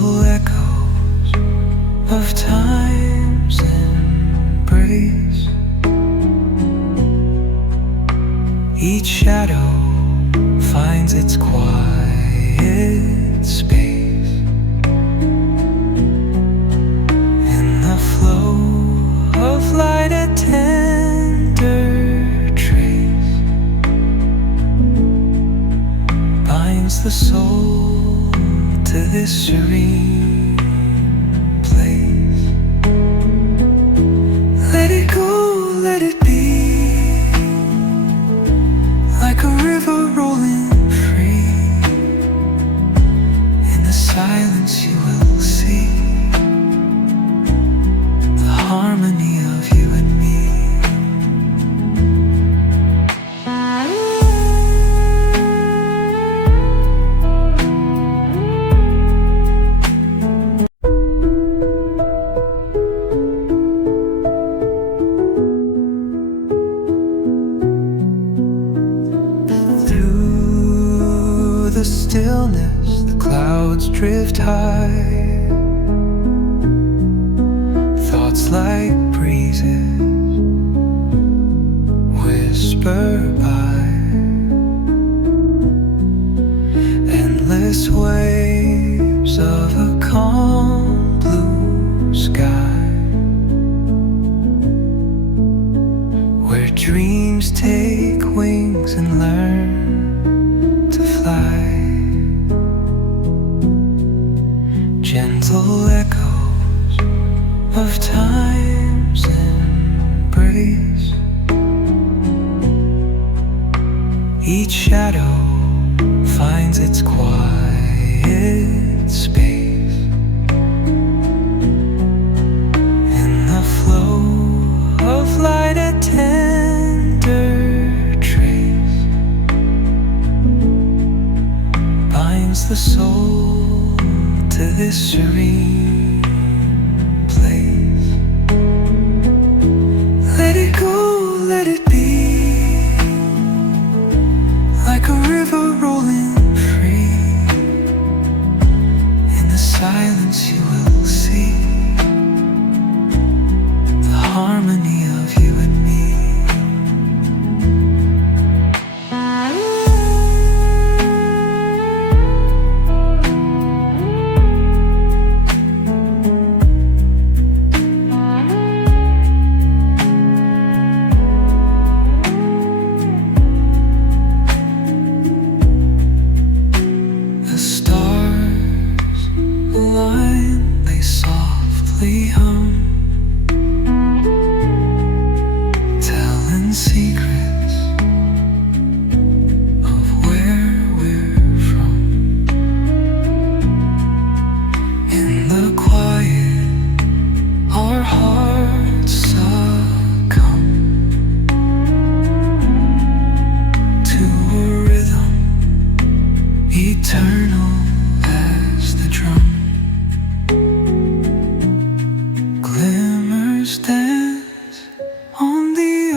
gentle echoes of time's embrace. Each shadow finds its quiet space in the flow of light, a tender trace binds the soul to this serene place. Let it go, let it be, like a river rolling free. In the silence you will see the harmony of you and me. Through the stillness, the clouds drift high, thoughts like breezes whisper by, endless waves of a calm blue sky, where dreams take wings and learn to fly. Gentle echoes of time's embrace. Each shadow finds its quiet space in the flow of light, a tender trace binds the soul to this serene place. Let it go, let it be, like a river rolling free. In the silence you will see the harmony of you and me. The stars align, they softly hum, telling secrets of where we're from. In the quiet, our hearts succumb to a rhythm eternal as the drum. Glimmers dance on the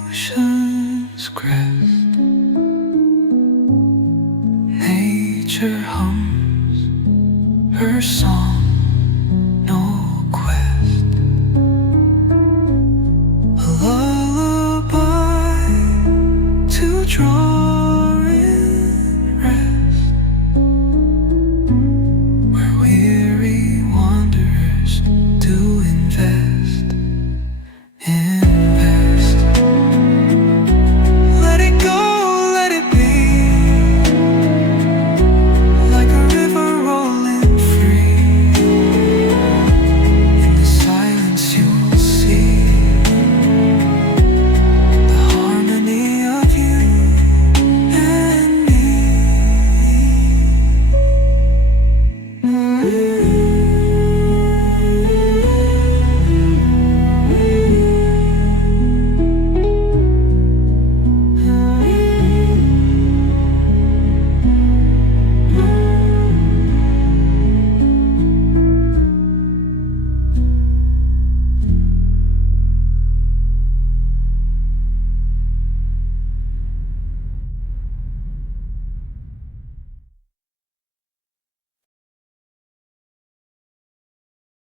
ocean's crest. Nature hums her song